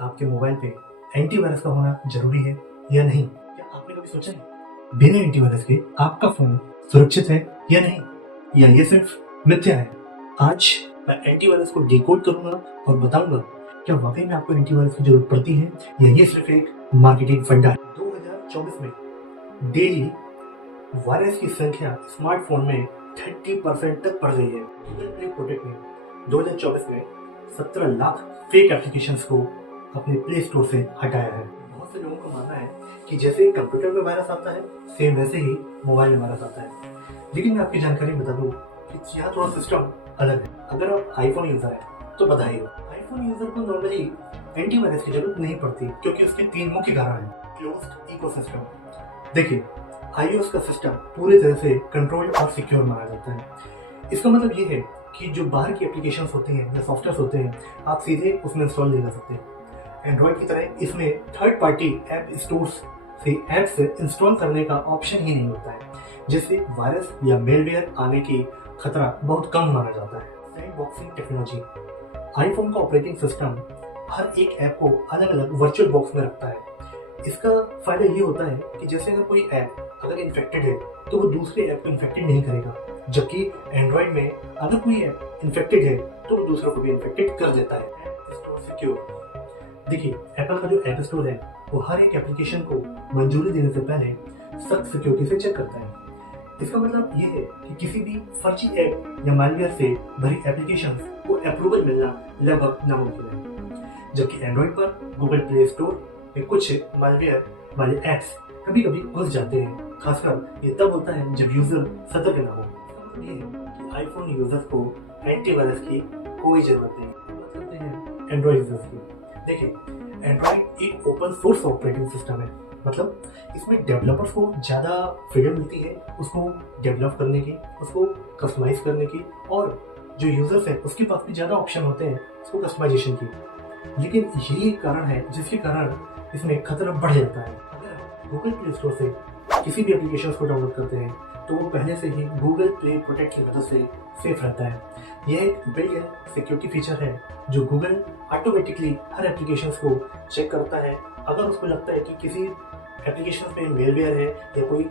आपके मोबाइल पे एंटीवायरस का होना जरूरी है या नहीं? क्या आपने कभी सोचा है बिना एंटीवायरस के आपका फोन सुरक्षित है या नहीं, या ये सिर्फ मिथ्या है? आज मैं एंटीवायरस को डिकोड करूंगा और बताऊंगा क्या वाकई में आपको एंटीवायरस की जरूरत पड़ती है या ये सिर्फ एक मार्केटिंग फंडा है। 2024 में डेली वायरस की संख्या स्मार्टफोन में 30% तक बढ़ गई है। गूगल प्ले प्रोटेक्ट ने 2024 में 17 लाख फेक एप्लीकेशंस को अपने प्ले स्टोर से हटाया है। बहुत से लोगों का मानना है कि जैसे कंप्यूटर में वायरस आता है सेम वैसे ही मोबाइल में वायरस आता है, लेकिन मैं आपकी जानकारी बता दूं कि यहाँ थोड़ा सिस्टम अलग है। अगर आप आईफोन यूजर है तो बधाई हो। आईफोन यूजर को नॉर्मली एंटीवायरस की जरूरत नहीं पड़ती क्योंकि उसके 3 मुख्य कारण हैं। Closed ecosystem. देखिए, iOS का सिस्टम पूरी तरह से कंट्रोल और सिक्योर माना जाता है। इसका मतलब ये है कि जो बाहर की एप्लीकेशंस होती हैं या सॉफ्टवेयर होते हैं आप सीधे उसमें इंस्टॉल नहीं कर सकते। एंड्रॉइड की तरह इसमें थर्ड पार्टी ऐप स्टोर्स से ऐप्स इंस्टॉल करने का ऑप्शन ही नहीं होता है, जिससे वायरस या मेलवेयर आने की खतरा बहुत कम माना जाता है। Sandboxing technology. आईफोन का ऑपरेटिंग सिस्टम हर एक ऐप को अलग अलग वर्चुअल बॉक्स में रखता है। इसका फायदा ये होता है कि जैसे अगर कोई ऐप अगर इन्फेक्टेड है तो वो दूसरे ऐप को इन्फेक्टेड नहीं करेगा, जबकि एंड्रॉइड में अगर कोई ऐप इन्फेक्टेड है तो वो दूसरों को भी इन्फेक्टेड कर देता है। App store secure. देखिए, एप्पल का जो ऐप स्टोर है वो हर एक एप्लीकेशन को मंजूरी देने से पहले सख्त सिक्योरिटी से चेक करता है। इसका मतलब ये है कि किसी भी फर्जी ऐप या मालवेयर से भरी एप्लीकेशन को अप्रूवल मिलना लगभग नामुमकिन है, जबकि एंड्रॉइड पर गूगल प्ले स्टोर में कुछ मालवेयर वाले ऐप्स कभी कभी घुस जाते हैं। खासकर ये तब होता है जब यूजर सतर्क न हो। ये है कि आईफोन यूजर्स को एंटीवायरस की कोई जरूरत नहीं। बात करते हैं एंड्रॉइड यूजर्स की। देखिए, एंड्रॉइड एक ओपन सोर्स ऑपरेटिंग सिस्टम है, मतलब इसमें डेवलपर्स को ज़्यादा फ्रीडम मिलती है उसको डेवलप करने की, उसको कस्टमाइज करने की, और जो यूजर्स है उसके पास भी ज़्यादा ऑप्शन होते हैं उसको कस्टमाइजेशन की। लेकिन यही कारण है जिसके कारण इसमें खतरा बढ़ जाता है। अगर गूगल प्ले स्टोर से किसी भी एप्लीकेशन को डाउनलोड करते हैं तो वो पहले से ही गूगल प्ले प्रोटेक्ट की मदद से सेफ रहता है। यह एक बिल्ट इन सिक्योरिटी फीचर है जो गूगल ऑटोमेटिकली हर एप्लीकेशन को चेक करता है। अगर उसको लगता है कि किसी एप्लीकेशन पे मेलवेयर है या कोई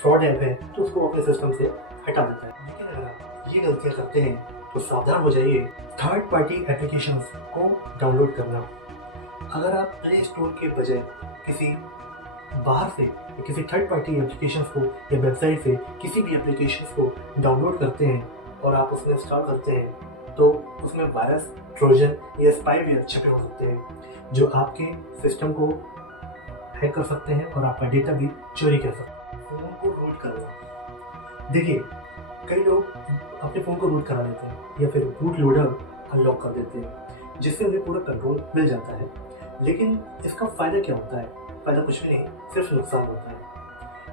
फ्रॉड ऐप है तो उसको अपने सिस्टम से हटा देता है। लेकिन अगर आप ये गलतियां करते हैं तो सावधान हो जाइए। थर्ड पार्टी एप्लीकेशंस को डाउनलोड करना, अगर आप प्ले स्टोर के बजाय किसी बाहर से किसी थर्ड पार्टी एप्लीकेशंस को या वेबसाइट से किसी भी एप्लीकेशंस को डाउनलोड करते हैं और आप उसमें इंस्टॉल करते हैं तो उसमें वायरस, ट्रोजन या स्पाईवेयर छिपे हो सकते हैं जो आपके सिस्टम को हैक कर सकते हैं और आपका डेटा भी चोरी कर सकते हैं। फोन को रूट करना। देखिए, कई लोग अपने फ़ोन को रूट करा लेते हैं या फिर बूट लोडर अनलॉक कर देते हैं जिससे उन्हें पूरा कंट्रोल मिल जाता है। लेकिन इसका फ़ायदा क्या होता है? फ़ायदा कुछ भी नहीं, सिर्फ नुकसान होता है,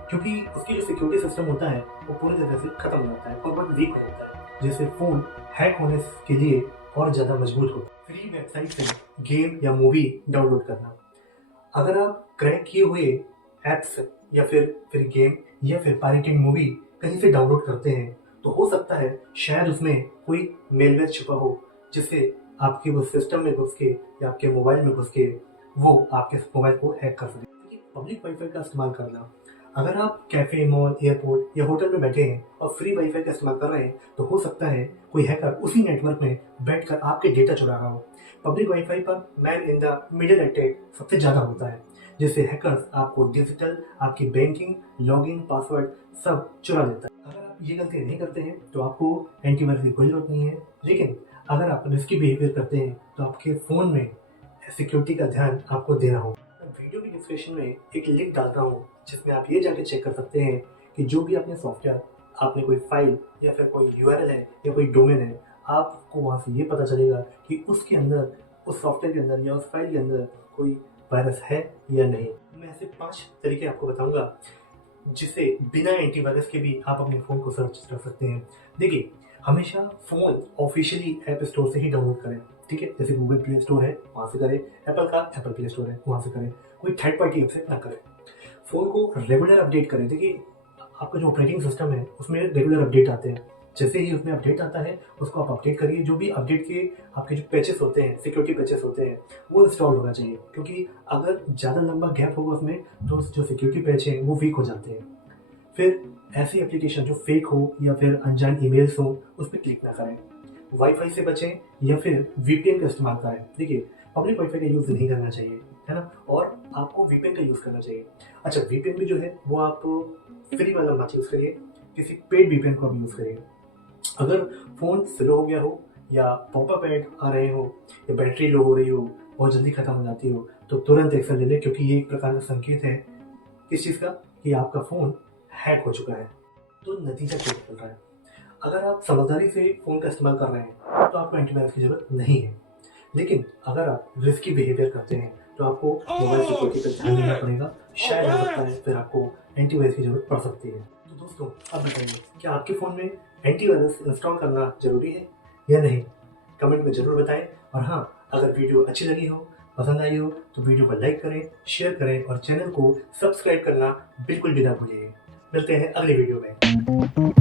क्योंकि उसकी जो सिक्योरिटी सिस्टम होता है वो पूरी तरह से खत्म हो जाता है और बहुत वीक हो जाता है, जिससे फ़ोन हैक होने के लिए और ज़्यादा मजबूत होता है। फ्री वेबसाइट से गेम या मूवी डाउनलोड करना। अगर आप क्रैक किए हुए ऐप्स या फिर गेम या फिर पायरेटेड मूवी कहीं से डाउनलोड करते हैं तो हो सकता है शायद उसमें कोई मेलवेयर छुपा हो जिससे आपके वो सिस्टम में घुस के या आपके मोबाइल में घुस के वो आपके मोबाइल को हैक कर सके। पब्लिक वाईफाई का इस्तेमाल करना। अगर आप कैफे, मॉल, एयरपोर्ट या होटल में बैठे हैं और फ्री वाईफाई का इस्तेमाल कर रहे हैं तो हो सकता है कोई हैकर उसी नेटवर्क में बैठकर आपके डेटा चुरा रहा हो। पब्लिक वाईफाई पर man in the middle attack सबसे ज़्यादा होता है, जिससे हैकर्स आपको डिजिटल, आपकी बैंकिंग, लॉगिन, पासवर्ड सब चुरा लेता है। अगर आप ये गलती नहीं करते हैं तो आपको एंटीवायरस की कोई जरूरत नहीं है, लेकिन अगर आप रिस्की बिहेवियर करते हैं तो आपके फ़ोन में सिक्योरिटी का ध्यान आपको देना होगा। वीडियो की डिस्क्रिप्शन में एक लिंक डाल रहा हूँ जिसमें आप ये जाके चेक कर सकते हैं कि जो भी आपने सॉफ्टवेयर, आपने कोई फाइल या फिर कोई URL है या कोई डोमेन है, आपको वहाँ से ये पता चलेगा कि उसके अंदर, उस सॉफ्टवेयर के अंदर या उस फाइल के अंदर कोई वायरस है या नहीं। मैं ऐसे 5 तरीके आपको बताऊंगा जिससे बिना एंटीवायरस के भी आप अपने फ़ोन को सुरक्षित रख सकते हैं। देखिए, हमेशा फ़ोन ऑफिशियली ऐप स्टोर से ही डाउनलोड करें, ठीक है? जैसे गूगल प्ले स्टोर है वहाँ से करें, एप्पल का एप्पल प्ले स्टोर है वहाँ से करें, कोई थर्ड पार्टी ऐप से ना करें। फ़ोन को रेगुलर अपडेट करें। देखिए, आपका जो ऑपरेटिंग सिस्टम है उसमें रेगुलर अपडेट आते हैं, जैसे ही उसमें अपडेट आता है उसको आप अपडेट करिए। जो भी अपडेट के आपके जो पैचेस होते हैं, सिक्योरिटी पैचेस होते हैं, वो इंस्टॉल होना चाहिए, क्योंकि अगर ज़्यादा लंबा गैप होगा उसमें तो जो सिक्योरिटी पैच हैं वो वीक हो जाते हैं। फिर ऐसी एप्लीकेशन जो फेक हो या फिर अनजान ईमेल्स हो उस पर क्लिक ना करें। वाईफाई से बचें या फिर वीपीएन का इस्तेमाल करें। देखिए, पब्लिक वाईफाई का यूज़ नहीं करना चाहिए, है ना, और आपको वीपीएन का यूज़ करना चाहिए। अच्छा, वीपीएन भी जो है वो आप फ्री वाला मत यूज़ करिए, किसी पेड वीपीएन को आप यूज़ करिए। अगर फ़ोन स्लो हो गया हो या पॉपअप ऐड आ रहे हो या बैटरी लो हो रही हो, बहुत जल्दी ख़त्म हो जाती हो, तो तुरंत एक्शन ले लें, क्योंकि ये एक प्रकार का संकेत है किस चीज़ का, कि आपका फ़ोन हैक हो चुका है। तो नतीजा क्या निकल रहा है? अगर आप समझदारी से फ़ोन का इस्तेमाल कर रहे हैं तो आपको एंटीवायरस की ज़रूरत नहीं है, लेकिन अगर आप रिस्की बिहेवियर करते हैं तो आपको मोबाइल सिक्योरिटी पर ध्यान देना पड़ेगा। शायद हो सकता है फिर आपको एंटीवायरस की ज़रूरत पड़ सकती है। तो दोस्तों, अब बताइए, क्या आपके फ़ोन में एंटीवायरस इंस्टॉल करना ज़रूरी है या नहीं? कमेंट में ज़रूर बताएं। और हाँ, अगर वीडियो अच्छी लगी हो, पसंद आई हो, तो वीडियो को लाइक करें, शेयर करें और चैनल को सब्सक्राइब करना बिल्कुल भी ना भूलिए। मिलते हैं अगले वीडियो में।